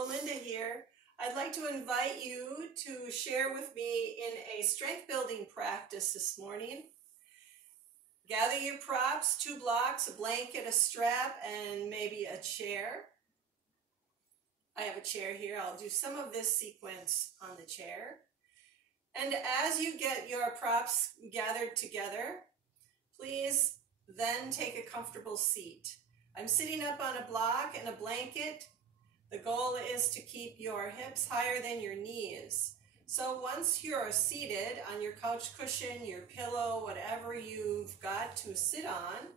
Girl Linda here. I'd like to invite you to share with me in a strength building practice this morning. Gather your props, 2 blocks, a blanket, a strap, and maybe a chair. I have a chair here. I'll do some of this sequence on the chair. And as you get your props gathered together, please then take a comfortable seat. I'm sitting up on a block and a blanket. The goal is to keep your hips higher than your knees. So once you're seated on your couch cushion, your pillow, whatever you've got to sit on,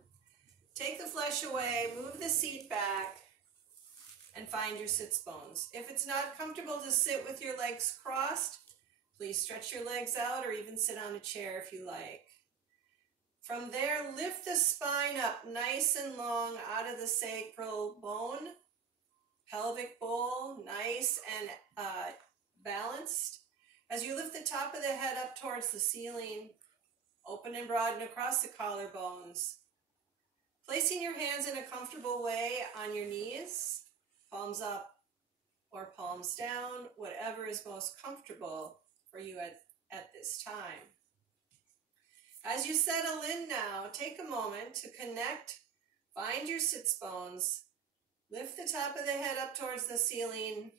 take the flesh away, move the seat back, and find your sits bones. If it's not comfortable to sit with your legs crossed, please stretch your legs out or even sit on a chair if you like. From there, lift the spine up nice and long out of the sacral bone, pelvic bowl, nice and balanced. As you lift the top of the head up towards the ceiling, open and broaden across the collarbones. Placing your hands in a comfortable way on your knees, palms up or palms down, whatever is most comfortable for you at this time. As you settle in now, take a moment to connect, find your sits bones, lift the top of the head up towards the ceiling,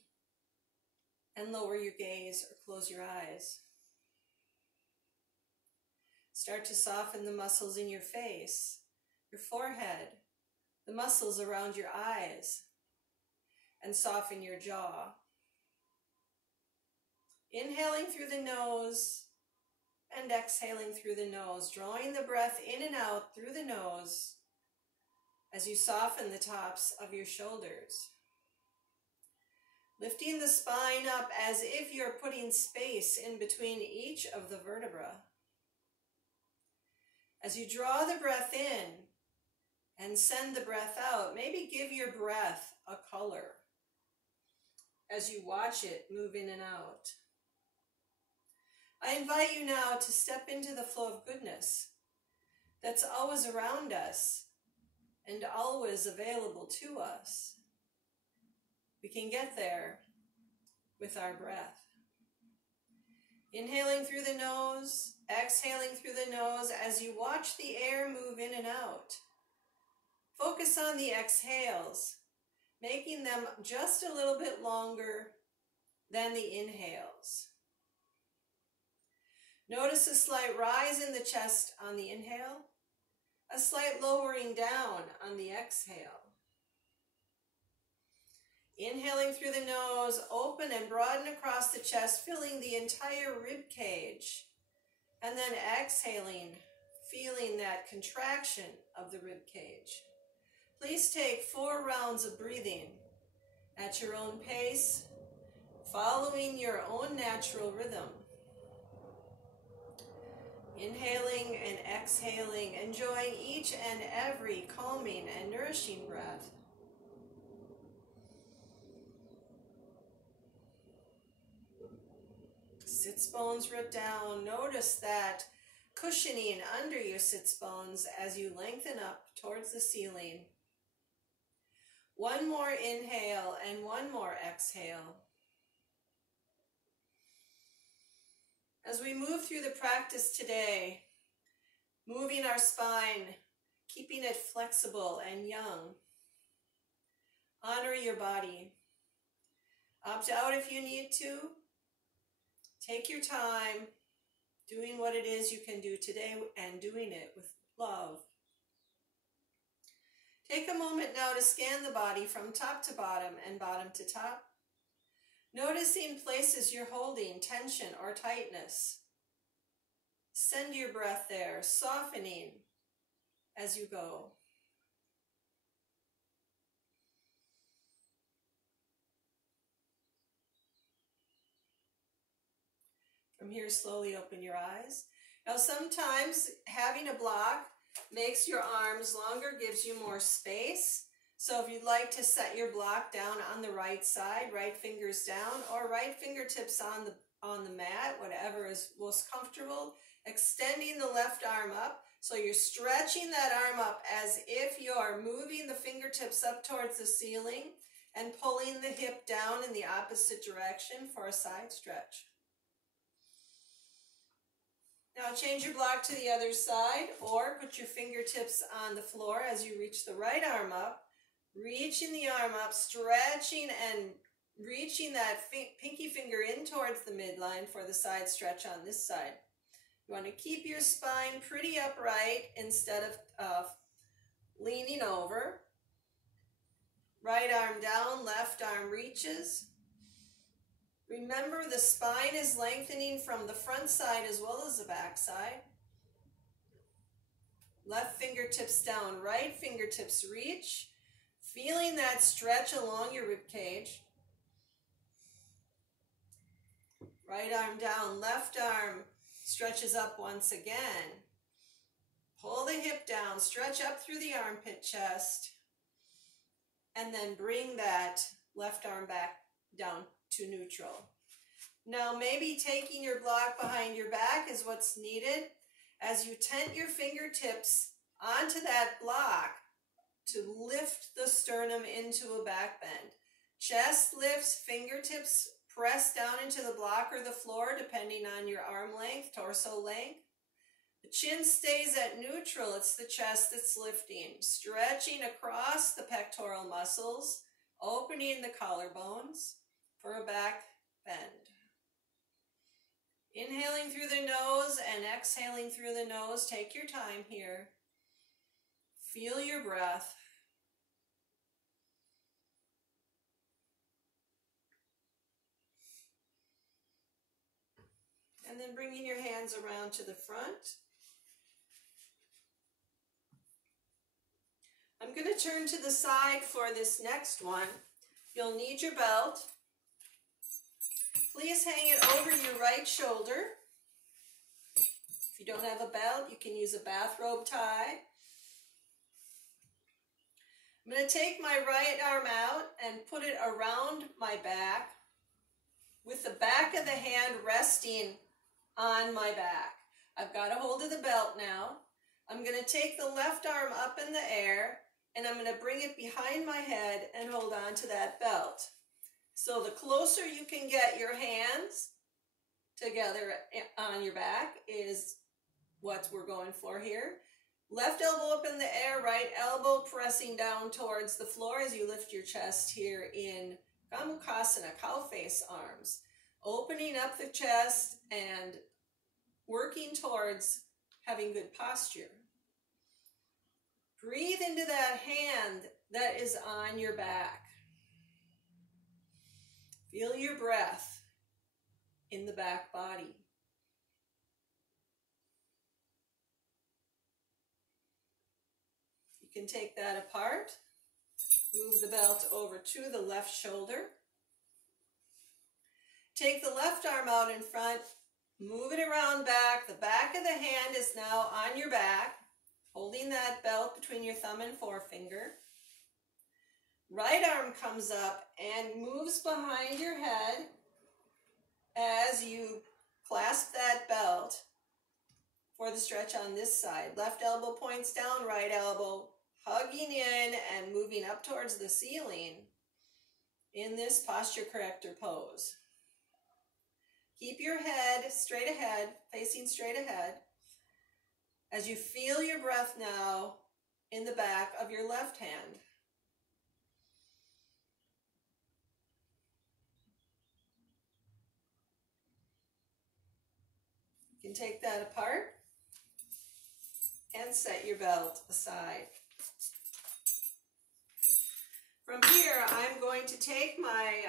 and lower your gaze or close your eyes. Start to soften the muscles in your face, your forehead, the muscles around your eyes, and soften your jaw. Inhaling through the nose and exhaling through the nose, drawing the breath in and out through the nose as you soften the tops of your shoulders. Lifting the spine up as if you're putting space in between each of the vertebrae. As you draw the breath in and send the breath out, maybe give your breath a color as you watch it move in and out. I invite you now to step into the flow of goodness that's always around us and always available to us. We can get there with our breath. Inhaling through the nose, exhaling through the nose as you watch the air move in and out. Focus on the exhales, making them just a little bit longer than the inhales. Notice a slight rise in the chest on the inhale, a slight lowering down on the exhale. Inhaling through the nose, open and broaden across the chest, filling the entire rib cage. And then exhaling, feeling that contraction of the rib cage. Please take 4 rounds of breathing at your own pace, following your own natural rhythm. Inhaling and exhaling, enjoying each and every calming and nourishing breath. Sits bones root down. Notice that cushioning under your sits bones as you lengthen up towards the ceiling. 1 more inhale and 1 more exhale. As we move through the practice today, moving our spine, keeping it flexible and young. Honor your body. Opt out if you need to. Take your time doing what it is you can do today and doing it with love. Take a moment now to scan the body from top to bottom and bottom to top. Noticing places you're holding tension or tightness. Send your breath there, softening as you go. From here, slowly open your eyes. Now, sometimes having a block makes your arms longer, gives you more space. So if you'd like to set your block down on the right side, right fingers down, or right fingertips on the mat, whatever is most comfortable, extending the left arm up. So you're stretching that arm up as if you're moving the fingertips up towards the ceiling and pulling the hip down in the opposite direction for a side stretch. Now change your block to the other side, or put your fingertips on the floor as you reach the right arm up, reaching the arm up, stretching and reaching that pinky finger in towards the midline for the side stretch on this side. You want to keep your spine pretty upright instead of leaning over. Right arm down, left arm reaches. Remember, the spine is lengthening from the front side as well as the back side. Left fingertips down, right fingertips reach. Feeling that stretch along your rib cage. Right arm down, left arm stretches up once again. Pull the hip down, stretch up through the armpit chest, and then bring that left arm back down to neutral. Now maybe taking your block behind your back is what's needed as you tent your fingertips onto that block to lift the sternum into a back bend. Chest lifts, fingertips press down into the block or the floor depending on your arm length, torso length. The chin stays at neutral, it's the chest that's lifting, stretching across the pectoral muscles, opening the collarbones for a back bend. Inhaling through the nose and exhaling through the nose. Take your time here. Feel your breath. And then bringing your hands around to the front. I'm going to turn to the side for this next one. You'll need your belt. Please hang it over your right shoulder. If you don't have a belt, you can use a bathrobe tie. I'm going to take my right arm out and put it around my back with the back of the hand resting on my back. I've got a hold of the belt now. I'm going to take the left arm up in the air and I'm going to bring it behind my head and hold on to that belt. So the closer you can get your hands together on your back is what we're going for here. Left elbow up in the air, right elbow pressing down towards the floor as you lift your chest here in Gomukhasana, cow face arms. Opening up the chest and working towards having good posture. Breathe into that hand that is on your back. Feel your breath in the back body. You can take that apart. Move the belt over to the left shoulder. Take the left arm out in front. Move it around back. The back of the hand is now on your back, holding that belt between your thumb and forefinger. Right arm comes up and moves behind your head as you clasp that belt for the stretch on this side. Left elbow points down, right elbow hugging in and moving up towards the ceiling in this posture corrector pose. Keep your head straight ahead, facing straight ahead, as you feel your breath now in the back of your left hand. You can take that apart and set your belt aside. From here, I'm going to take my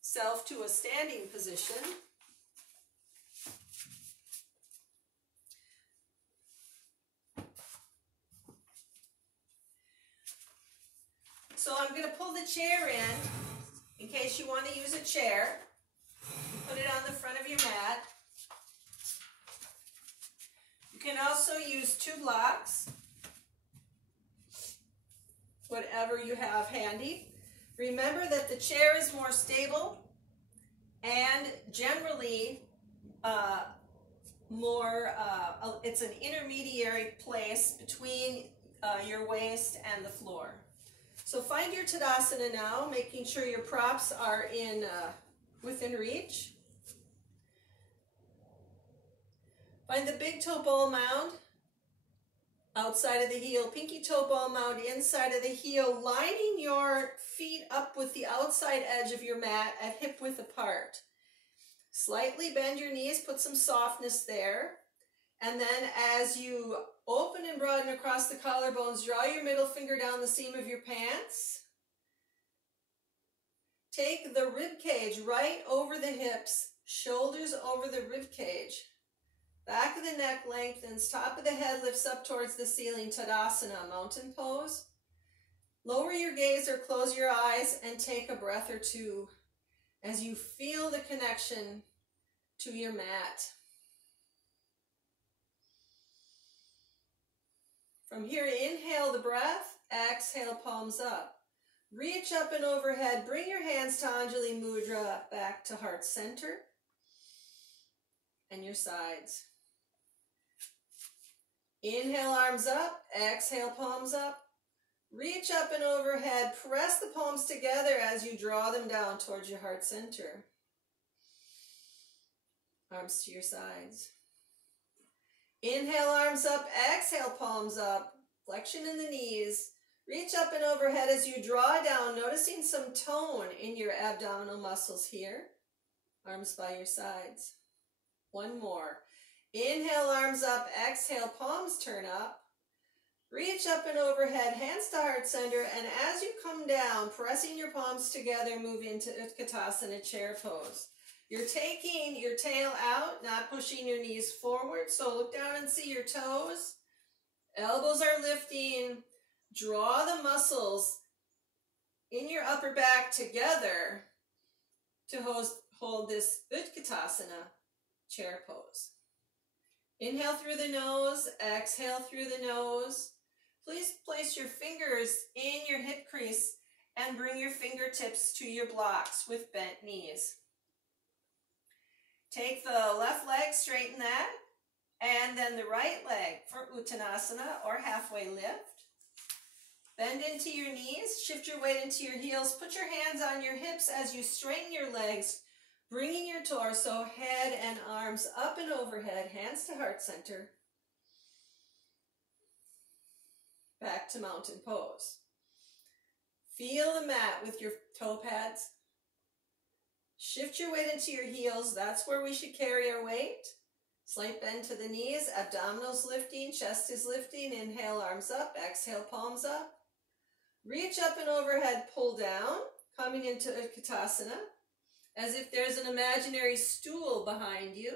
self to a standing position. So I'm going to pull the chair in case you want to use a chair. Put it on the front of your mat. You can also use 2 blocks, whatever you have handy. Remember that the chair is more stable and generally it's an intermediary place between your waist and the floor. So find your Tadasana now, making sure your props are in within reach. Find the big toe ball mound outside of the heel, pinky toe ball mound inside of the heel, lining your feet up with the outside edge of your mat at hip width apart. Slightly bend your knees, put some softness there. And then as you open and broaden across the collarbones, draw your middle finger down the seam of your pants. Take the rib cage right over the hips, shoulders over the rib cage. Back of the neck lengthens, top of the head lifts up towards the ceiling, Tadasana, mountain pose. Lower your gaze or close your eyes and take a breath or two as you feel the connection to your mat. From here, inhale the breath, exhale, palms up. Reach up and overhead, bring your hands to Anjali Mudra, back to heart center and your sides. Inhale, arms up, exhale, palms up. Reach up and overhead, press the palms together as you draw them down towards your heart center. Arms to your sides. Inhale, arms up, exhale, palms up. Flexion in the knees. Reach up and overhead as you draw down, noticing some tone in your abdominal muscles here. Arms by your sides. One more. Inhale, arms up, exhale, palms turn up. Reach up and overhead, hands to heart center, and as you come down, pressing your palms together, move into Utkatasana, chair pose. You're taking your tail out, not pushing your knees forward, so look down and see your toes. Elbows are lifting. Draw the muscles in your upper back together to hold this Utkatasana, chair pose. Inhale through the nose, exhale through the nose. Please place your fingers in your hip crease and bring your fingertips to your blocks with bent knees. Take the left leg, straighten that, and then the right leg for Uttanasana or halfway lift. Bend into your knees, shift your weight into your heels, put your hands on your hips as you straighten your legs, bringing your torso, head and arms up and overhead, hands to heart center. Back to mountain pose. Feel the mat with your toe pads. Shift your weight into your heels. That's where we should carry our weight. Slight bend to the knees, abdominals lifting, chest is lifting. Inhale, arms up, exhale, palms up. Reach up and overhead, pull down, coming into Utkatasana, as if there's an imaginary stool behind you.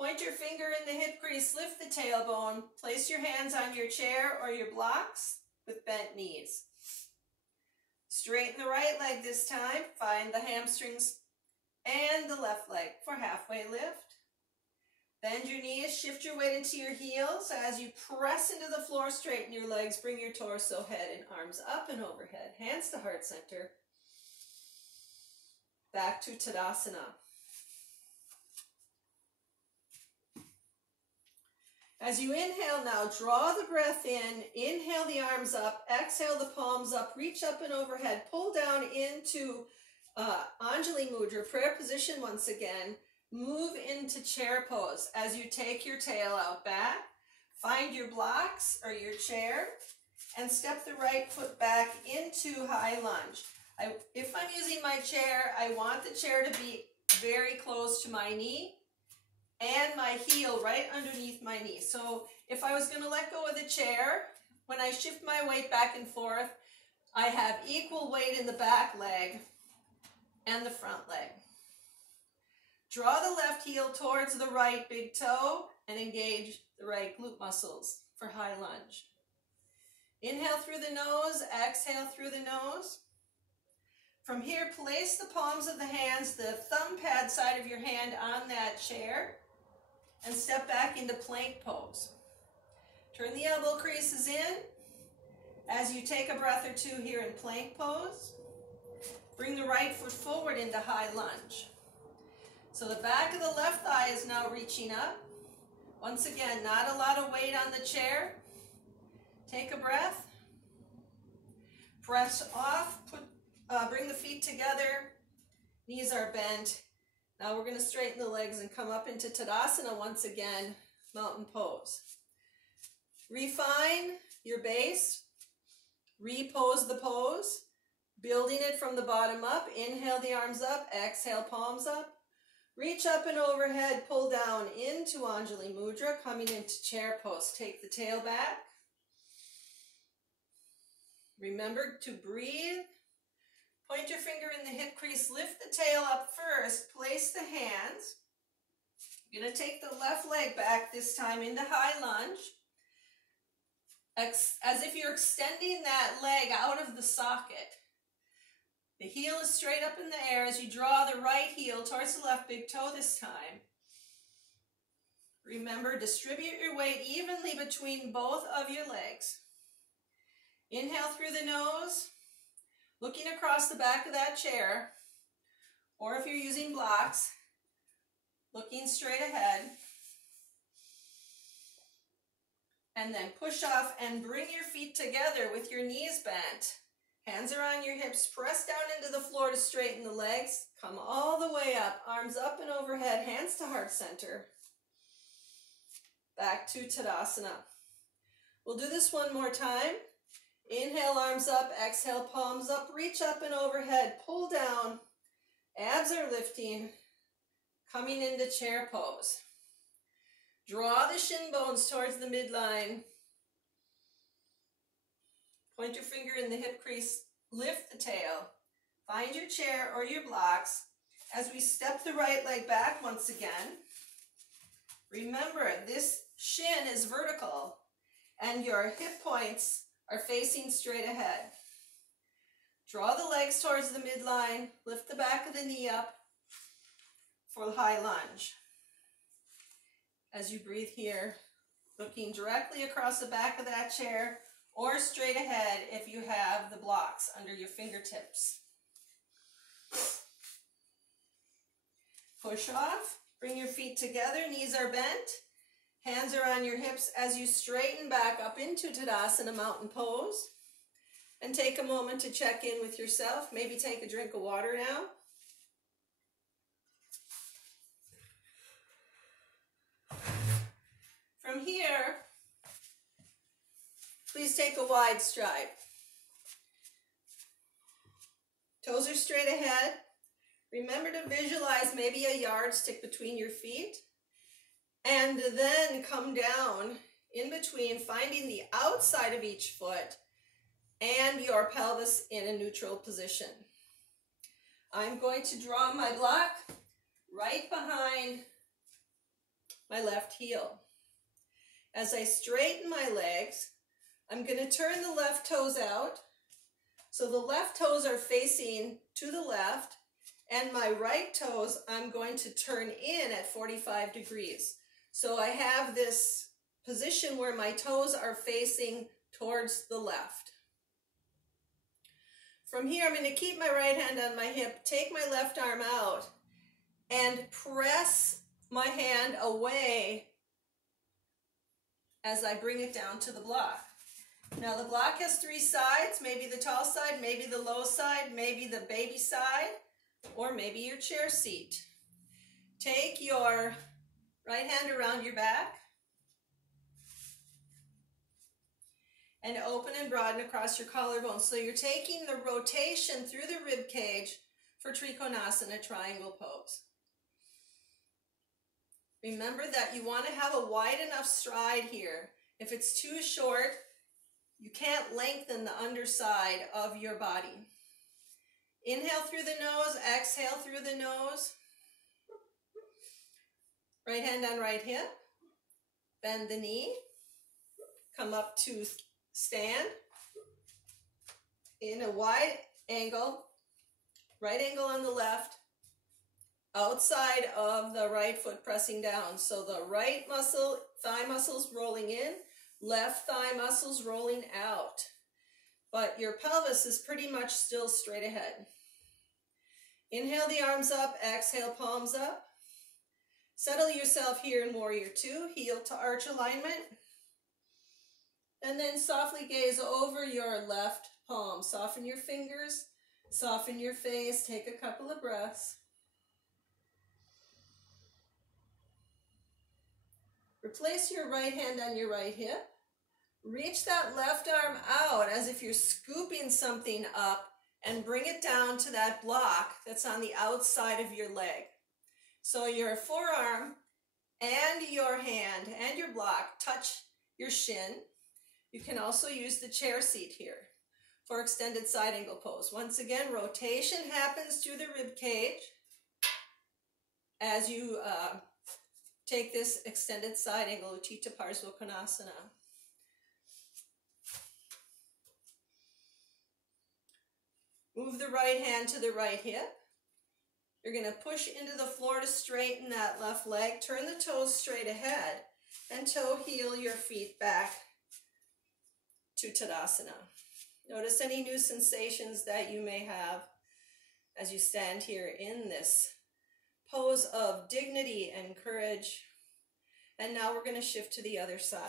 Point your finger in the hip crease, lift the tailbone, place your hands on your chair or your blocks with bent knees. Straighten the right leg this time, find the hamstrings and the left leg for halfway lift. Bend your knees, shift your weight into your heels. As you press into the floor, straighten your legs, bring your torso, head and arms up and overhead, hands to heart center. Back to Tadasana. As you inhale now, draw the breath in, inhale the arms up, exhale the palms up, reach up and overhead, pull down into Anjali Mudra, prayer position once again. Move into chair pose as you take your tail out back, find your blocks or your chair, and step the right foot back into high lunge. If I'm using my chair, I want the chair to be very close to my knee and my heel right underneath my knee. So if I was going to let go of the chair, when I shift my weight back and forth, I have equal weight in the back leg and the front leg. Draw the left heel towards the right big toe and engage the right glute muscles for high lunge. Inhale through the nose, exhale through the nose. From here, place the palms of the hands, the thumb pad side of your hand on that chair, and step back into plank pose. Turn the elbow creases in as you take a breath or two here in plank pose. Bring the right foot forward into high lunge. So the back of the left thigh is now reaching up. Once again, not a lot of weight on the chair. Take a breath. Press off, bring the feet together, knees are bent. Now we're going to straighten the legs and come up into Tadasana once again, mountain pose. Refine your base, repose the pose, building it from the bottom up. Inhale the arms up, exhale palms up. Reach up and overhead, pull down into Anjali Mudra, coming into chair pose. Take the tail back. Remember to breathe. Point your finger in the hip crease, lift the tail up first, place the hands. You're going to take the left leg back this time into high lunge. As if you're extending that leg out of the socket. The heel is straight up in the air as you draw the right heel towards the left big toe this time. Remember, distribute your weight evenly between both of your legs. Inhale through the nose, looking across the back of that chair, or if you're using blocks, looking straight ahead. And then push off and bring your feet together with your knees bent. Hands are on your hips, press down into the floor to straighten the legs. Come all the way up, arms up and overhead, hands to heart center. Back to Tadasana. We'll do this one more time. Inhale, arms up, exhale, palms up, reach up and overhead, pull down. Abs are lifting, coming into chair pose. Draw the shin bones towards the midline. Point your finger in the hip crease, lift the tail. Find your chair or your blocks as we step the right leg back once again. Remember, this shin is vertical and your hip points are facing straight ahead. Draw the legs towards the midline, lift the back of the knee up for the high lunge. As you breathe here, looking directly across the back of that chair or straight ahead if you have the blocks under your fingertips. Push off, bring your feet together, knees are bent, hands are on your hips as you straighten back up into Tadasana mountain pose. And take a moment to check in with yourself. Maybe take a drink of water now. From here, please take a wide stride. Toes are straight ahead. Remember to visualize maybe a yardstick between your feet. And then come down in between, finding the outside of each foot and your pelvis in a neutral position. I'm going to draw my block right behind my left heel. As I straighten my legs, I'm going to turn the left toes out. So the left toes are facing to the left, and my right toes I'm going to turn in at 45 degrees. So I have this position where my toes are facing towards the left. From here, I'm going to keep my right hand on my hip, take my left arm out, and press my hand away as I bring it down to the block. Now the block has three sides, maybe the tall side, maybe the low side, maybe the baby side, or maybe your chair seat. Take your right hand around your back and open and broaden across your collarbone. So you're taking the rotation through the rib cage for Trikonasana triangle pose. Remember that you want to have a wide enough stride here. If it's too short, you can't lengthen the underside of your body. Inhale through the nose, exhale through the nose. Right hand on right hip. Bend the knee. Come up to stand in a wide angle, right angle on the left, outside of the right foot pressing down. So the right muscle, thigh muscles rolling in, left thigh muscles rolling out. But your pelvis is pretty much still straight ahead. Inhale the arms up, exhale palms up. Settle yourself here in Warrior Two, heel to arch alignment. And then softly gaze over your left palm. Soften your fingers, soften your face, take a couple of breaths. Replace your right hand on your right hip. Reach that left arm out as if you're scooping something up and bring it down to that block that's on the outside of your leg. So your forearm and your hand and your block touch your shin. You can also use the chair seat here for extended side angle pose. Once again, rotation happens through the rib cage as you take this extended side angle, Utthita Parsvakonasana. Move the right hand to the right hip. You're going to push into the floor to straighten that left leg. Turn the toes straight ahead and toe heel your feet back to Tadasana. Notice any new sensations that you may have as you stand here in this pose of dignity and courage. And now we're going to shift to the other side.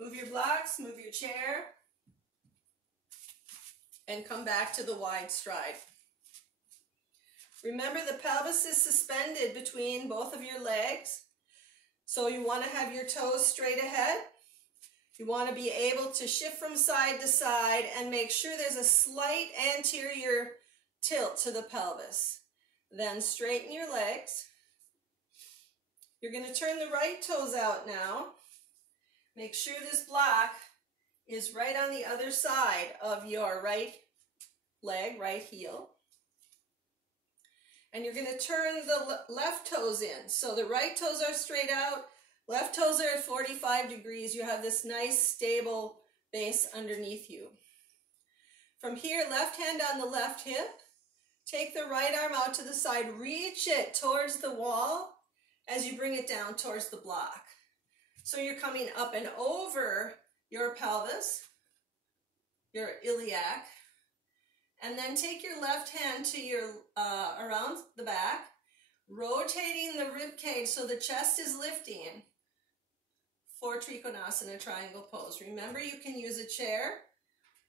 Move your blocks, move your chair, and come back to the wide stride. Remember, the pelvis is suspended between both of your legs, so you want to have your toes straight ahead. You want to be able to shift from side to side and make sure there's a slight anterior tilt to the pelvis. Then straighten your legs. You're going to turn the right toes out now. Make sure this block is right on the other side of your right leg, right heel. And you're going to turn the left toes in. So the right toes are straight out, left toes are at 45 degrees. You have this nice stable base underneath you. From here, left hand on the left hip. Take the right arm out to the side. Reach it towards the wall as you bring it down towards the block. So you're coming up and over your pelvis, your iliac, and then take your left hand to your around the back, rotating the rib cage so the chest is lifting for Trikonasana triangle pose. Remember, you can use a chair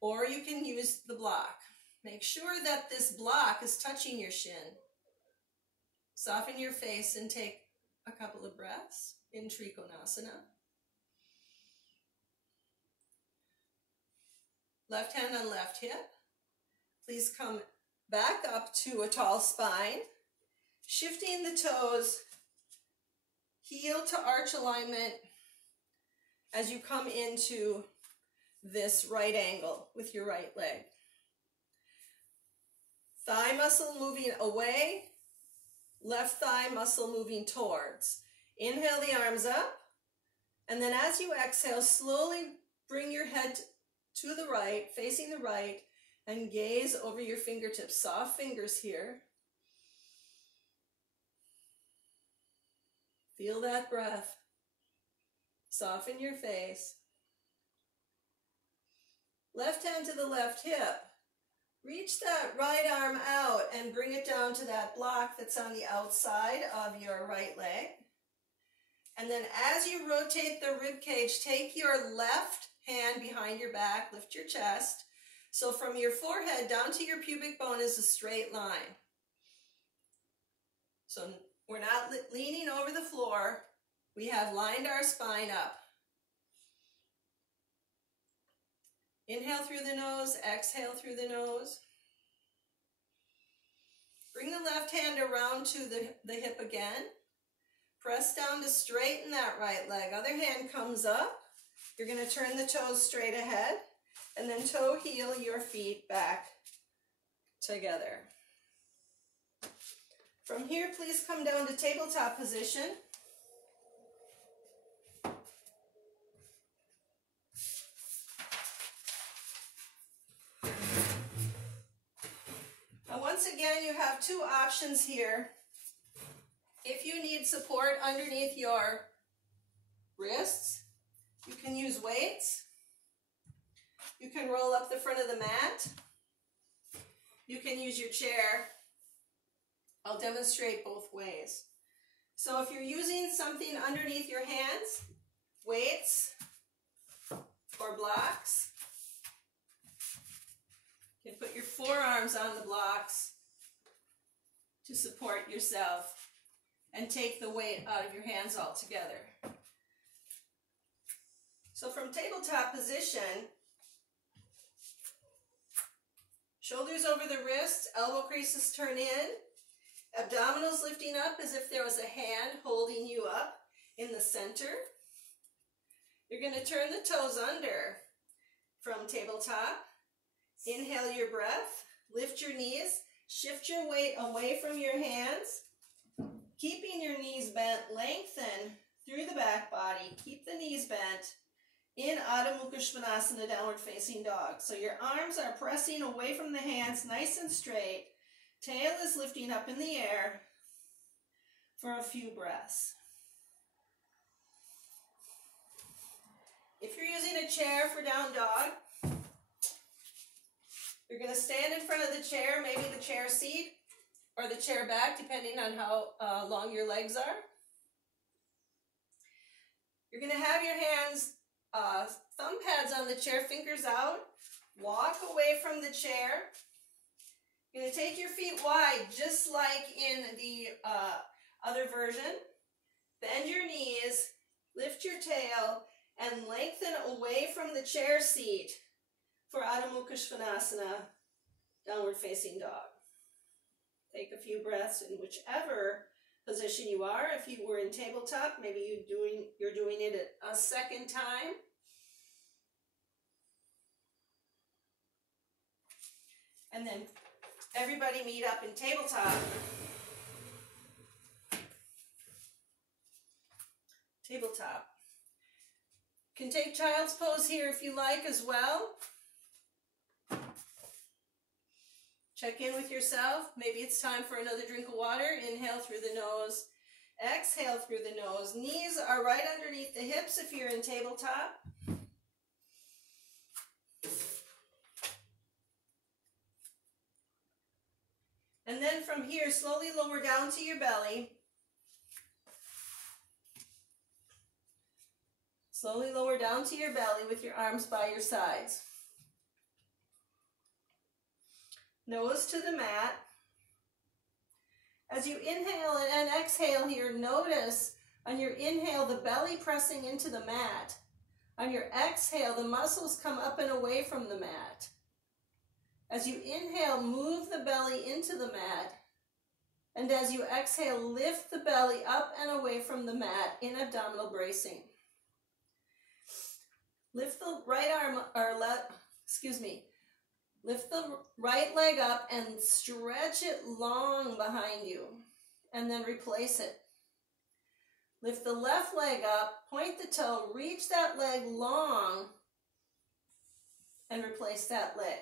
or you can use the block. Make sure that this block is touching your shin. Soften your face and take a couple of breaths in Trikonasana. Left hand on left hip. Please come back up to a tall spine. Shifting the toes, heel to arch alignment as you come into this right angle with your right leg. Thigh muscle moving away, left thigh muscle moving towards. Inhale the arms up, and then as you exhale, slowly bring your head to the right, facing the right, and gaze over your fingertips. Soft fingers here. Feel that breath. Soften your face. Left hand to the left hip. Reach that right arm out and bring it down to that block that's on the outside of your right leg. And then as you rotate the rib cage, take your left hand behind your back, lift your chest. So from your forehead down to your pubic bone is a straight line. So we're not leaning over the floor. We have lined our spine up. Inhale through the nose, exhale through the nose. Bring the left hand around to the hip again. Press down to straighten that right leg. Other hand comes up. You're going to turn the toes straight ahead and then toe heel your feet back together. From here, please come down to tabletop position. Now, once again, you have two options here. If you need support underneath your wrists, you can use weights. You can roll up the front of the mat. You can use your chair. I'll demonstrate both ways. So if you're using something underneath your hands, weights or blocks, you can put your forearms on the blocks to support yourself and take the weight out of your hands altogether. So from tabletop position, shoulders over the wrists, elbow creases turn in, abdominals lifting up as if there was a hand holding you up in the center. You're going to turn the toes under from tabletop. Inhale your breath, lift your knees, shift your weight away from your hands. Keeping your knees bent, lengthen through the back body. Keep the knees bent in Adho Mukha Svanasana, downward facing dog. So your arms are pressing away from the hands, nice and straight. Tail is lifting up in the air for a few breaths. If you're using a chair for down dog, you're going to stand in front of the chair, maybe the chair seat or the chair back, depending on how long your legs are. You're going to have your hands, thumb pads on the chair, fingers out. Walk away from the chair. You're going to take your feet wide, just like in the other version. Bend your knees, lift your tail, and lengthen away from the chair seat for Adho Mukha Svanasana, downward facing dog. Take a few breaths in whichever position you are. If you were in tabletop, maybe you're doing it a second time. And then everybody meet up in tabletop. Tabletop. You can take child's pose here if you like as well. Check in with yourself. Maybe it's time for another drink of water. Inhale through the nose. Exhale through the nose. Knees are right underneath the hips if you're in tabletop. And then from here, slowly lower down to your belly. Slowly lower down to your belly with your arms by your sides. Nose to the mat. As you inhale and exhale here, notice on your inhale the belly pressing into the mat. On your exhale, the muscles come up and away from the mat. As you inhale, move the belly into the mat. And as you exhale, lift the belly up and away from the mat in abdominal bracing. Lift the right arm, lift the right leg up and stretch it long behind you, and then replace it. Lift the left leg up, point the toe, reach that leg long, and replace that leg.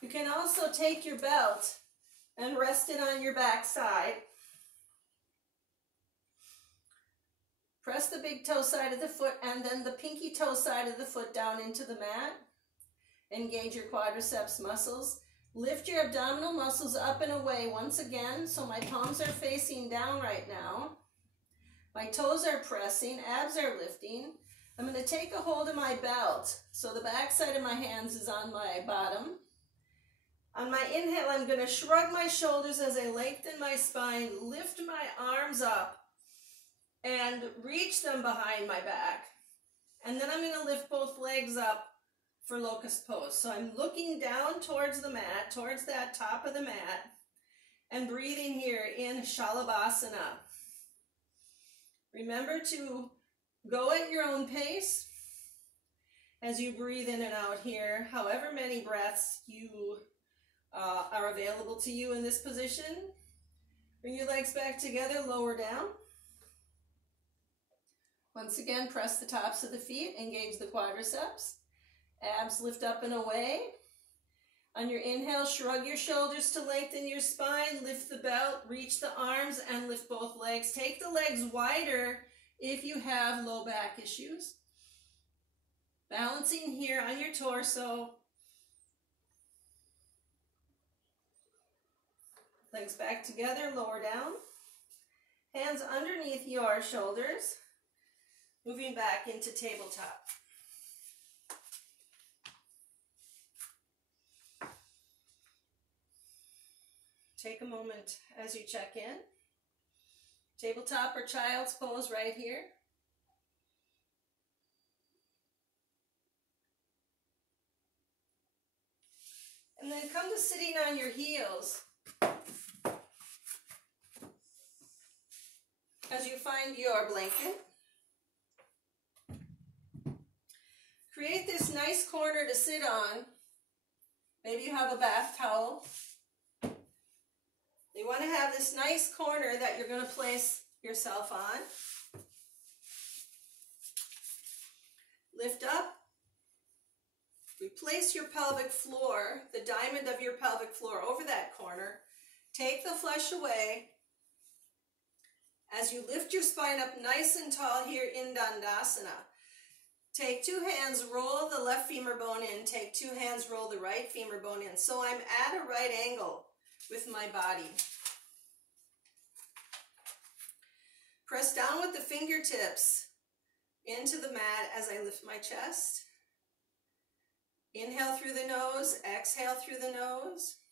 You can also take your belt and rest it on your back side. Press the big toe side of the foot and then the pinky toe side of the foot down into the mat. Engage your quadriceps muscles. Lift your abdominal muscles up and away once again. So my palms are facing down right now. My toes are pressing, abs are lifting. I'm going to take a hold of my belt. So the back side of my hands is on my bottom. On my inhale, I'm going to shrug my shoulders as I lengthen my spine, lift my arms up, and reach them behind my back. And then I'm going to lift both legs up for locust pose. So I'm looking down towards the mat, towards that top of the mat, and breathing here in Shalabhasana. Remember to go at your own pace as you breathe in and out here, however many breaths you are available to you in this position. Bring your legs back together, lower down. Once again, press the tops of the feet, engage the quadriceps. Abs lift up and away. On your inhale, shrug your shoulders to lengthen your spine, lift the belt, reach the arms, and lift both legs. Take the legs wider if you have low back issues. Balancing here on your torso. Legs back together, lower down. Hands underneath your shoulders. Moving back into tabletop. Take a moment as you check in. Tabletop or child's pose right here. And then come to sitting on your heels as you find your blanket. Create this nice corner to sit on. Maybe you have a bath towel. You want to have this nice corner that you're going to place yourself on. Lift up. Replace your pelvic floor, the diamond of your pelvic floor, over that corner. Take the flesh away. As you lift your spine up nice and tall here in Dandasana, take two hands, roll the left femur bone in. Take two hands, roll the right femur bone in. So I'm at a right angle with my body. Press down with the fingertips into the mat as I lift my chest. Inhale through the nose, exhale through the nose.